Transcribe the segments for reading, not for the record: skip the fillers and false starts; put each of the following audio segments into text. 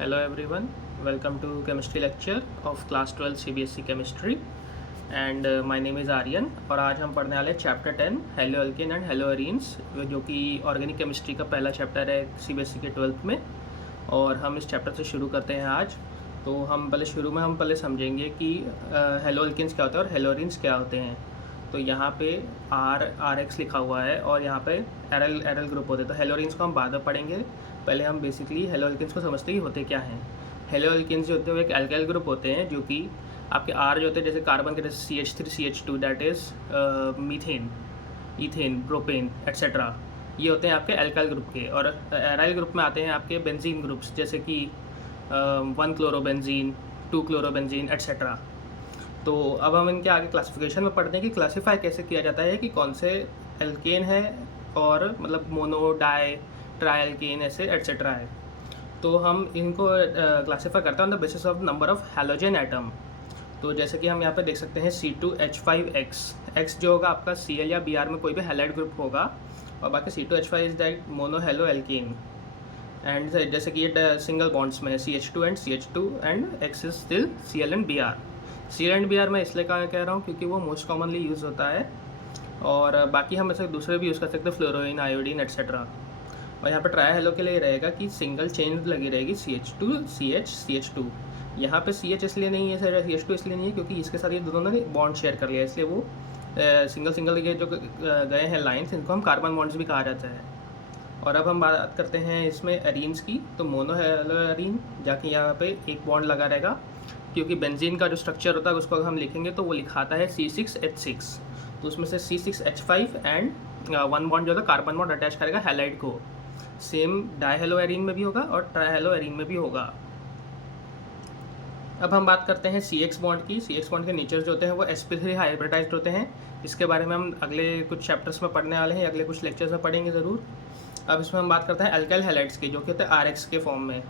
Hello everyone, welcome to chemistry lecture of class 12 CBSE chemistry and my name is Aryan. और आज हम पढ़ने वाले chapter 10 hello alkane and hello arenes, जो कि ऑर्गेनिक केमिस्ट्री का पहला चैप्टर है CBSE के 12th में। और हम इस चैप्टर से शुरू करते हैं आज। तो हम पहले समझेंगे कि हेलो अल्केन्स क्या होते हैं और हेलो अरीन्स क्या होते हैं। तो यहाँ पे RX लिखा हुआ है और यहाँ पे एरल ग्रुप होते हैं। तो हेलो अरीन्स को हम बाद में पढ़ेंगे, पहले हम बेसिकली हेलो अल्केन्स को समझते ही होते क्या हैं। हेलो अल्केन्स जो होते हैं वो एक एल्काइल ग्रुप होते हैं, जो कि आपके R जो होते हैं जैसे कार्बन के जैसे CH3 CH2 that is methane, ethane, propane etcetera, ये होते हैं आपके एल्काइल ग्रुप के। और एराइल ग्रुप में आते हैं आपके बेंजीन ग्रुप्स जैसे कि 1 क्लोरोबेंजीन, 2 क्लोरोबेंजीन एक्सेट्रा। तो अब हम इनके आगे क्लासिफिकेशन में पढ़ते हैं कि क्लासीफाई कैसे किया जाता है कि कौन से एल्केन है और मतलब मोनो, डाई, ट्राई एल्केन ऐसे एक्सेट्रा है। तो हम इनको क्लासीफाई करते हैं on the basis of number of halogen atom. तो जैसे कि हम यहाँ पे देख सकते हैं C2H5X, X जो होगा आपका Cl या Br में कोई भी हैलाइड ग्रुप होगा, और बाकी C2H5 is that mono halo alkane. And जैसे कि ये सिंगल बॉन्ड्स में है CH2 and CH2 and X is still Cl and Br। Cl and Br मैं इसलिए कह रहा हूँ क्योंकि वो मोस्ट कॉमनली यूज़ होता है, और बाकी हम ऐसे दूसरे भी यूज़ कर सकते हैं, फ्लोरीन, आयोडीन एक्सेट्रा। और यहाँ पर ट्राई हेलो के लिए रहेगा कि सिंगल चेन लगी रहेगी CH2 CH CH2। यहाँ पे CH इसलिए नहीं है सर, CH2 इसलिए नहीं है क्योंकि इसके साथ ये दोनों ने बॉन्ड शेयर कर लिया, इसलिए वो सिंगल ये जो गए हैं लाइन्स, इनको हम कार्बन बॉन्ड्स भी कहा जाता है। और अब हम बात करते हैं इसमें एरीन्स की। तो मोनो हेलो एरीन जाके यहाँ पे एक बॉन्ड लगा रहेगा, क्योंकि बेंजीन का जो स्ट्रक्चर होता है उसको अगर हम लिखेंगे तो वो लिखाता है C6H6। तो उसमें से C6H5 एंड 1 बॉन्ड जो है कार्बन बॉन्ड अटैच करेगा हैलाइड को। सेम डाई हेलो एरीन में भी होगा और ट्राई हेलो एरीन में भी होगा। अब हम बात करते हैं CX बॉन्ड की। CX बॉन्ड के नेचर जो होते हैं वो sp3 हाइब्रिडाइज्ड होते हैं। इसके बारे में हम अगले कुछ चैप्टर्स में पढ़ने वाले हैं, अगले कुछ लेक्चर्स में पढ़ेंगे ज़रूर। अब इसमें हम बात करते हैं अल्काइल हैलाइड्स की, जो कि होते हैं RX के फॉर्म में।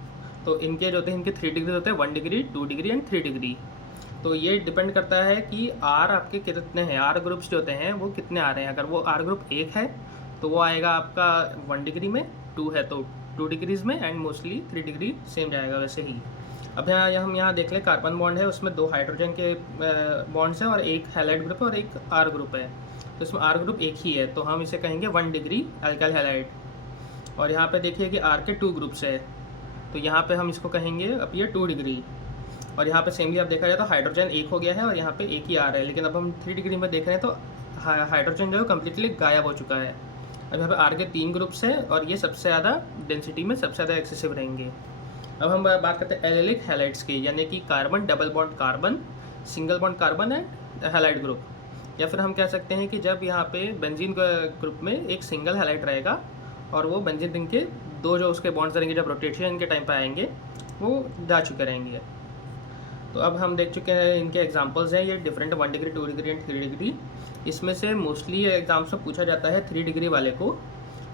तो इनके जो होते हैं इनके 3 डिग्री होते हैं, 1 डिग्री, 2 डिग्री एंड 3 डिग्री। तो ये डिपेंड करता है कि R आपके कितने हैं, R ग्रुप्स जो होते हैं वो कितने आ रहे हैं। अगर वो R ग्रुप 1 है तो वो आएगा आपका 1 डिग्री में, 2 है तो 2 डिग्रीज़ में, एंड मोस्टली 3 डिग्री सेम जाएगा वैसे ही। अब हम यहाँ देख लें, कार्बन बॉन्ड है उसमें 2 हाइड्रोजन के बॉन्ड्स हैं और एक हैलाइड ग्रुप है और एक R ग्रुप है। तो इसमें R ग्रुप एक ही है, तो हम इसे कहेंगे 1 डिग्री अल्काइल हैलाइड। और यहाँ पे देखिए कि R के 2 ग्रुप्स है, तो यहाँ पे हम इसको कहेंगे अब ये 2 डिग्री। और यहाँ पे सेमली आप देखा जाए तो हाइड्रोजन एक हो गया है और यहाँ पे एक ही R है, लेकिन अब हम 3 डिग्री में देख रहे हैं तो हाइड्रोजन जो है कम्प्लीटली गायब हो चुका है। अब यहाँ पे R के 3 ग्रुप्स हैं और ये सबसे ज़्यादा डेंसिटी में सबसे ज़्यादा एक्सेसिव रहेंगे। अब हम बात करते हैं एलिलिक हैलाइड्स की, यानी कि carbon double bond carbon, single bond carbon and halide group. या फिर हम कह सकते हैं कि जब यहाँ पे बेंजीन ग्रुप में एक सिंगल हैलाइड रहेगा और वो बेंजीन रिंग के 2 जो उसके बॉन्ड्स रहेंगे जब रोटेशन के टाइम पे आएंगे वो जा चुके रहेंगे। तो अब हम देख चुके हैं इनके एग्जांपल्स हैं, ये different 1 degree, 2 degree and 3 degree. इसमें से मोस्टली एग्जाम्स में पूछा जाता है 3 डिग्री वाले को,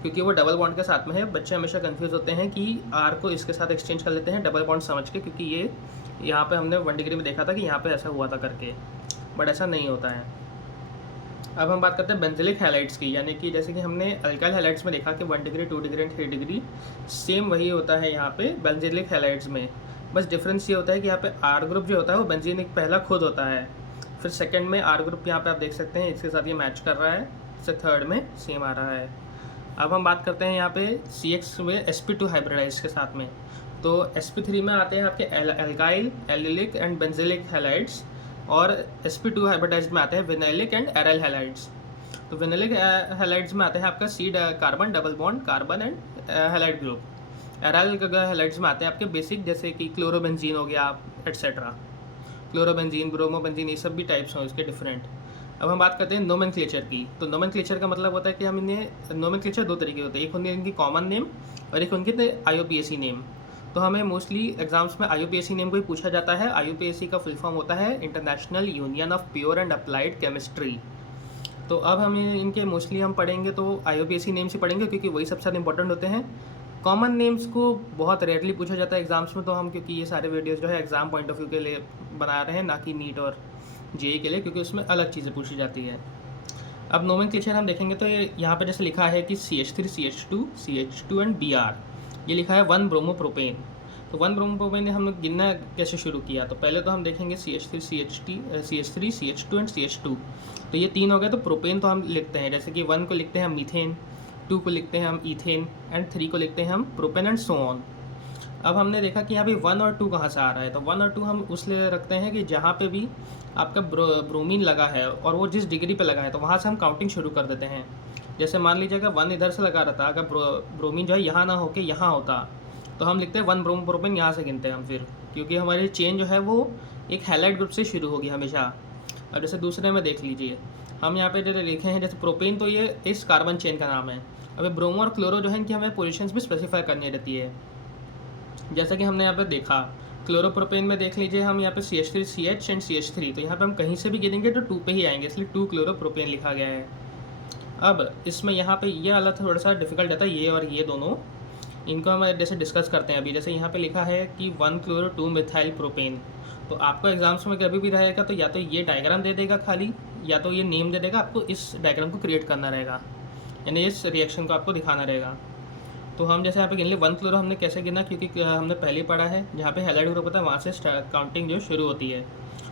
क्योंकि वो डबल बॉन्ड के साथ में है। बच्चे हमेशा कंफ्यूज होते हैं कि R को इसके साथ एक्सचेंज कर लेते हैं डबल बॉन्ड समझ के, क्योंकि ये यहाँ पे हमने 1 डिग्री में देखा था कि यहाँ पे ऐसा हुआ था करके, बट ऐसा नहीं होता है। अब हम बात करते हैं बेंजिलिक हैलाइड्स की, यानी कि जैसे कि हमने अल्काइल हैलाइड्स में देखा कि 1 degree, 2 degree and 3 degree, same वही होता है यहाँ पे बेंजिलिक हैलाइड्स में। बस डिफरेंस ये होता है कि यहाँ पे R ग्रुप जो होता है वो बेंजीन एक पहला खुद होता है, फिर सेकंड में R ग्रुप यहाँ पे आप देख सकते हैं इसके साथ ये मैच कर रहा है, इससे थर्ड में सेम आ रहा है। अब हम बात करते हैं यहाँ पे CX में sp2 हाइब्रिडाइज के साथ में। तो sp3 में आते हैं आपके alkyl, allylic and benzylic halides, और sp2 हाइब्रिडाइज में आते हैं विनाइलिक एंड एराइल हैलाइड्स। तो विनाइलिक हैलाइड्स में आते हैं आपका C carbon double bond carbon and halide group. Aryl halides में आते हैं आपके बेसिक, जैसे कि क्लोरोबेंजीन हो गया एक्सेट्रा, क्लोरोबेंजीन, ब्रोमोबेंजीन, ये सब भी टाइप्स हैं इसके डिफरेंट। अब हम बात करते हैं नोमेनक्लेचर की। तो नोमेनक्लेचर का मतलब होता है कि हम इन्हें, नोमेनक्लेचर 2 तरीके होते हैं, एक होंगे इनकी कॉमन नेम और एक उनके IUPAC नेम। तो हमें मोस्टली एग्जाम्स में IUPAC नेम को ही पूछा जाता है। IUPAC का फुल फॉर्म होता है international union of pure and applied chemistry. तो अब हम इनके मोस्टली हम पढ़ेंगे तो IUPAC नेम्स ही पढ़ेंगे, क्योंकि वही सबसे ज़्यादा इंपॉर्टेंट होते हैं। कॉमन नेम्स को बहुत रेयरली पूछा जाता है एग्जाम्स में, तो हम क्योंकि ये सारे वीडियोज़ जो है एग्ज़ाम पॉइंट ऑफ व्यू के लिए बना रहे हैं, ना कि नीट और JEE के लिए, क्योंकि उसमें अलग चीज़ें पूछी जाती है। अब नोमेनक्लेचर हम देखेंगे तो ये यहाँ पे जैसे लिखा है कि CH3 CH2 CH2 and Br, ये लिखा है 1 ब्रोमोप्रोपेन। तो 1 ब्रोमोप्रोपेन ने हम लोग गिनना कैसे शुरू किया, तो पहले तो हम देखेंगे CH3 CH3 CH2 and CH2। तो ये 3 हो गए। तो प्रोपेन तो हम लिखते हैं, जैसे कि 1 को लिखते हैं हम मीथेन, 2 को लिखते हैं हम इथेन एंड 3 को लिखते हैं हम प्रोपेन एंड सो ऑन। अब हमने देखा कि यहाँ पे 1 और 2 कहाँ से आ रहा है, तो 1 और 2 हम उसलिए रखते हैं कि जहाँ पे भी आपका ब्रोमीन लगा है और वो जिस डिग्री पे लगा है तो वहाँ से हम काउंटिंग शुरू कर देते हैं। जैसे मान लीजिए अगर 1 इधर से लगा रहा था, अगर ब्रोमीन जो है यहाँ ना होके यहाँ होता, तो हम लिखते हैं 1 ब्रोमोप्रोपेन, यहाँ से गिनते हैं हम फिर, क्योंकि हमारी चेन जो है वो एक हैलाइड ग्रुप से शुरू होगी हमेशा। अब जैसे दूसरे में देख लीजिए, हम यहाँ पे जो लिखे हैं जैसे प्रोपेन, तो ये इस कार्बन चेन का नाम है। अभी ब्रोमो और क्लोरो जो है इनकी हमें पोजीशंस भी स्पेसिफाई करनी रहती है। जैसा कि हमने यहाँ पे देखा क्लोरोप्रोपेन में, देख लीजिए हम यहाँ पे CH3 CH एंड CH3, तो यहाँ पे हम कहीं से भी गिनेंगे तो 2 पे ही आएंगे, इसलिए 2 क्लोरोप्रोपेन लिखा गया है। अब इसमें यहाँ पे ये वाला थोड़ा सा डिफिकल्ट रहता है, ये और ये दोनों, इनको हम जैसे डिस्कस करते हैं अभी। जैसे यहाँ पे लिखा है कि 1 क्लोरो 2 मिथाइल प्रोपेन, तो आपको एग्जाम्स में कभी भी रहेगा तो या तो ये डायग्राम दे देगा खाली, या तो ये नेम दे देगा, आपको इस डायग्राम को क्रिएट करना रहेगा, यानी इस रिएक्शन को आपको दिखाना रहेगा। तो हम जैसे यहाँ पे गिन लिए 1 क्लोरो हमने कैसे गिना, क्योंकि हमने पहले ही पढ़ा है जहाँ पे हैलाइड ग्रुप होता है वहाँ से काउंटिंग जो शुरू होती है।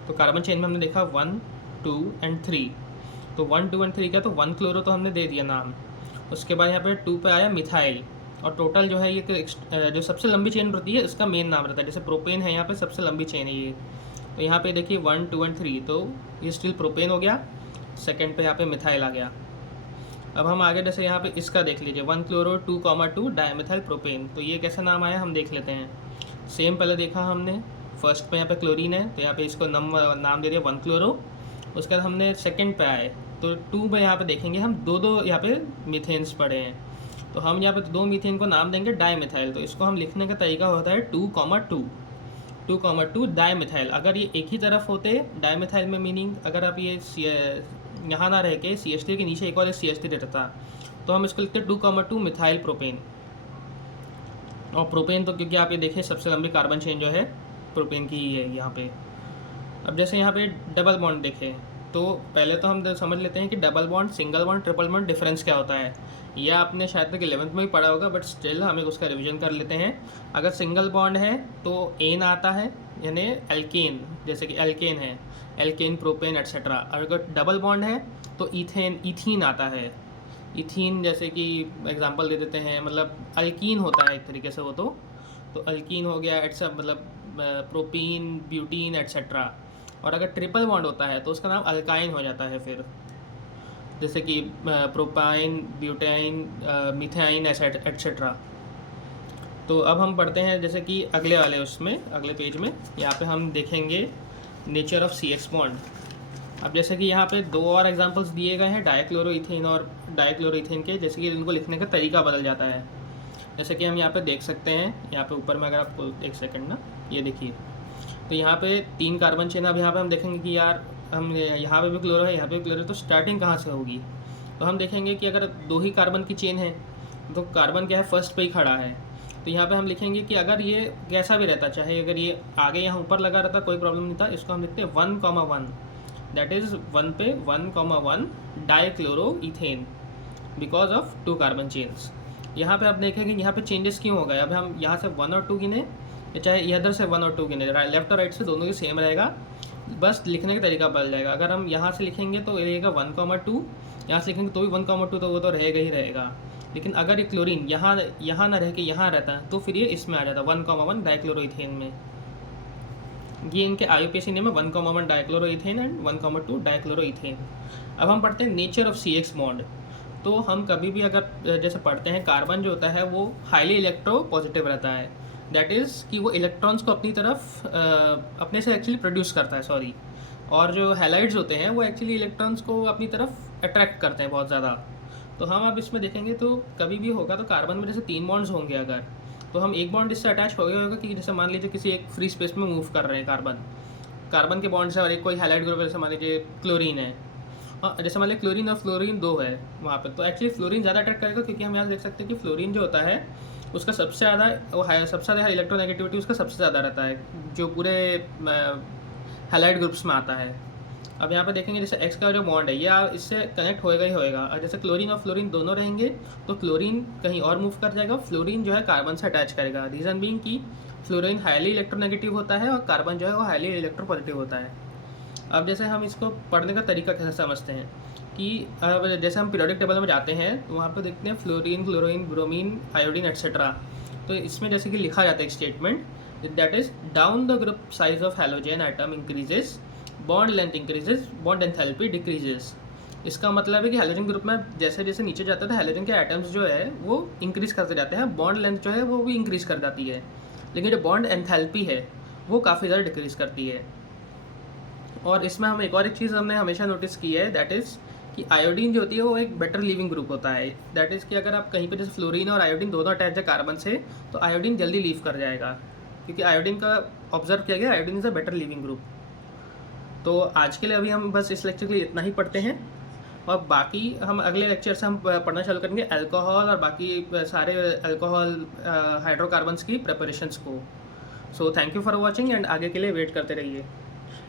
तो कार्बन चेन में हमने देखा 1 2 एंड 3, तो 1 2 एंड 3 क्या, तो 1 क्लोरो तो हमने दे दिया नाम। उसके बाद यहाँ पे 2 पे आया मिथाइल, और टोटल जो है ये जो सबसे लंबी चेन होती है इसका मेन नाम रहता है। जैसे प्रोपेन है यहाँ पे सबसे लंबी चेन है ये, तो यहाँ पे देखिए 1 2 एंड 3, तो ये स्टिल प्रोपेन हो गया। सेकेंड पे यहाँ पे मिथाइल आ गया। अब हम आगे जैसे यहाँ पे इसका देख लीजिए 1 क्लोरो 2,2 डायमिथाइल प्रोपेन, तो ये कैसे नाम आया हम देख लेते हैं। सेम पहले देखा हमने, फर्स्ट पे यहाँ पे क्लोरीन है तो यहाँ पे इसको नाम दे दिया 1 क्लोरो। उसके बाद हमने सेकंड पे आए तो 2 पे यहाँ पे देखेंगे हम दो यहाँ पे मीथेन्स पड़े हैं, तो हम यहाँ पे 2 मीथेन को नाम देंगे डायमिथाइल। तो इसको हम लिखने का तरीका होता है 2,2 डायमिथाइल। अगर ये एक ही तरफ होते डायमिथाइल में, मीनिंग अगर आप ये यहाँ ना रह के CH3 के नीचे एक और CH3 रहता, तो हम इसको लिखते हैं 2,2 मिथाइल प्रोपेन। और प्रोपेन तो क्योंकि आप ये देखिए सबसे लंबी कार्बन चेन जो है प्रोपेन की ही है यहाँ पे। अब जैसे यहाँ पे डबल बॉन्ड देखें, तो पहले तो हम समझ लेते हैं कि double bond, single bond, triple bond difference क्या होता है। यह आपने शायद तक 11th में ही पढ़ा होगा, बट स्टिल हमें उसका रिवीजन कर लेते हैं। अगर सिंगल बॉन्ड है तो एन आता है, यानी एल्केन, जैसे कि एल्केन है, एल्केन प्रोपेन एट्सेट्रा। और अगर डबल बॉन्ड है तो इथीन आता है। इथीन जैसे कि एग्जांपल दे देते हैं, मतलब अल्कीन होता है एक तरीके से वो, तो अल्कीन हो गया मतलब प्रोपीन, ब्यूटीन एट्सेट्रा। और अगर ट्रिपल बॉन्ड होता है तो उसका नाम अल्काइन हो जाता है फिर, जैसे कि प्रोपाइन, ब्यूटाइन, मिथाइन एट्सेट्रा। तो अब हम पढ़ते हैं जैसे कि अगले वाले उसमें, अगले पेज में यहाँ पे हम देखेंगे नेचर ऑफ CX बॉन्ड। अब जैसे कि यहाँ पे 2 और एग्जांपल्स दिए गए हैं डाइक्लोरोइथेन और डाइक्लोरोइथेन के, जैसे कि इनको लिखने का तरीका बदल जाता है। जैसे कि हम यहाँ पे देख सकते हैं, यहाँ पे ऊपर में अगर आपको एक सेकंड ना, ये देखिए, तो यहाँ पे 3 कार्बन चेन। अब यहाँ पे हम देखेंगे कि यार हम यहाँ पे भी क्लोरो है, यहाँ पे भी क्लोरो है, तो स्टार्टिंग कहाँ से होगी। तो हम देखेंगे कि अगर 2 ही कार्बन की चेन है तो कार्बन क्या है, फर्स्ट पे ही खड़ा है। तो यहाँ पे हम लिखेंगे कि अगर ये कैसा भी रहता, चाहे अगर ये आगे यहाँ ऊपर लगा रहता कोई प्रॉब्लम नहीं था, इसको हम लिखते हैं 1,1, दैट इज़ 1 पे 1,1 dichloroethane because of 2 carbon chains. यहाँ पे आप देखेंगे यहाँ पे चेंजेस क्यों हो गए। अब हम यहाँ से 1 और 2 गिने, चाहे इधर से 1 और 2 गिने, लेफ्ट और राइट से दोनों की सेम रहेगा, बस लिखने का तरीका बदल जाएगा। अगर हम यहाँ से लिखेंगे तो ये रहेगा 1,2, यहाँ से लिखेंगे तो भी 1,2, तो वो तो रहेगा ही रहेगा। लेकिन अगर ये क्लोरीन यहाँ ना रह के यहाँ रहता है तो फिर ये इसमें आ जाता 1,1 डाइक्लोरोइथेन में। ये इनके IUPAC नेम है 1,1 डाइक्लोरोइथेन एंड 1,2 डाइक्लोरोइथेन। अब हम पढ़ते हैं नेचर ऑफ CX बॉन्ड। तो हम कभी भी अगर जैसे पढ़ते हैं, कार्बन जो होता है वो हाईली इलेक्ट्रो पॉजिटिव रहता है, दैट इज़ कि वो इलेक्ट्रॉन्स को अपनी तरफ अपने से एक्चुअली प्रोड्यूस करता है, और जो हैलाइड्स होते हैं वो एक्चुअली इलेक्ट्रॉन्स को अपनी तरफ अट्रैक्ट करते हैं बहुत ज़्यादा। तो हम अब इसमें देखेंगे तो कभी भी होगा तो कार्बन में जैसे 3 बॉन्ड्स होंगे अगर, तो हम एक बॉन्ड इससे अटैच हो गया होगा कि जैसे मान लीजिए किसी एक फ्री स्पेस में मूव कर रहे हैं कार्बन के बॉन्ड्स है, और एक कोई हैलाइड ग्रुप जैसे मान लीजिए क्लोरीन है, जैसे मान लीजिए क्लोरीन और फ्लोरीन 2 है वहाँ पे, तो एक्चुअली फ्लोरीन ज़्यादा अट्रैक्ट करेगा, क्योंकि हम यहाँ देख सकते हैं कि फ्लोरीन जो होता है उसका सबसे ज़्यादा सबसे ज़्यादा इलेक्ट्रोनेगेटिविटी उसका सबसे ज़्यादा रहता है जो पूरे हैलाइड ग्रुप्स में आता है। अब यहाँ पे देखेंगे जैसे X का जो बॉन्ड है ये इससे कनेक्ट होएगा ही होएगा, और जैसे क्लोरीन और फ्लोरीन दोनों रहेंगे तो क्लोरीन कहीं और मूव कर जाएगा, फ्लोरीन जो है कार्बन से अटैच करेगा। रीज़न बीइंग कि फ्लोरीन हाईली इलेक्ट्रोनेगेटिव होता है और कार्बन जो है वो हाईली इलेक्ट्रोपॉजिटिव होता है। अब जैसे हम इसको पढ़ने का तरीका कैसे समझते हैं कि अब जैसे हम पीरियोडिक टेबल में जाते हैं तो वहाँ पर देखते हैं fluorine, chlorine, bromine, iodine etcetera. तो इसमें जैसे कि लिखा जाता है एक statement, that is down the group size of halogen atom increases, bond length increases, bond enthalpy decreases. इसका मतलब है कि हैलोजन ग्रुप में जैसे जैसे नीचे जाता है हैलोजन के एटम्स जो है वो इंक्रीज करते जाते हैं, बॉन्ड लेंथ जो है वो भी इंक्रीज कर जाती है, लेकिन जो बॉन्ड एंथैल्पी है वो काफ़ी ज़्यादा डिक्रीज करती है। और इसमें हम एक और एक चीज़ हमने हमेशा नोटिस की है, दैट इज़ कि आयोडीन जो होती है वो एक बेटर लिविंग ग्रुप होता है। दैट इज़ कि अगर आप कहीं पर जैसे फ्लोरीन और आयोडीन दोनों अटैच है कार्बन से तो आयोडीन जल्दी लीव कर जाएगा, क्योंकि आयोडीन का ऑब्जर्व किया गया iodine is a better leaving group. तो आज के लिए अभी हम बस इस लेक्चर के लिए इतना ही पढ़ते हैं, और बाकी हम अगले लेक्चर से हम पढ़ना चालू करेंगे अल्कोहल और बाकी सारे अल्कोहल हाइड्रोकार्बन्स की प्रिपरेशंस को। So thank you for watching and आगे के लिए वेट करते रहिए।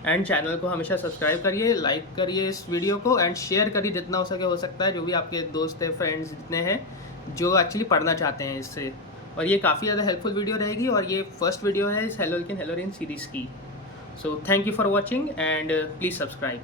एंड चैनल को हमेशा सब्सक्राइब करिए, लाइक करिए इस वीडियो को एंड शेयर करिए जितना हो सकता है, जो भी आपके दोस्त है, फ्रेंड्स जितने हैं जो एक्चुअली पढ़ना चाहते हैं इससे। और ये काफ़ी ज़्यादा हेल्पफुल वीडियो रहेगी, और ये फर्स्ट वीडियो है इस हेलोल्केन हेलोरिन सीरीज़ की। So thank you for watching and please subscribe.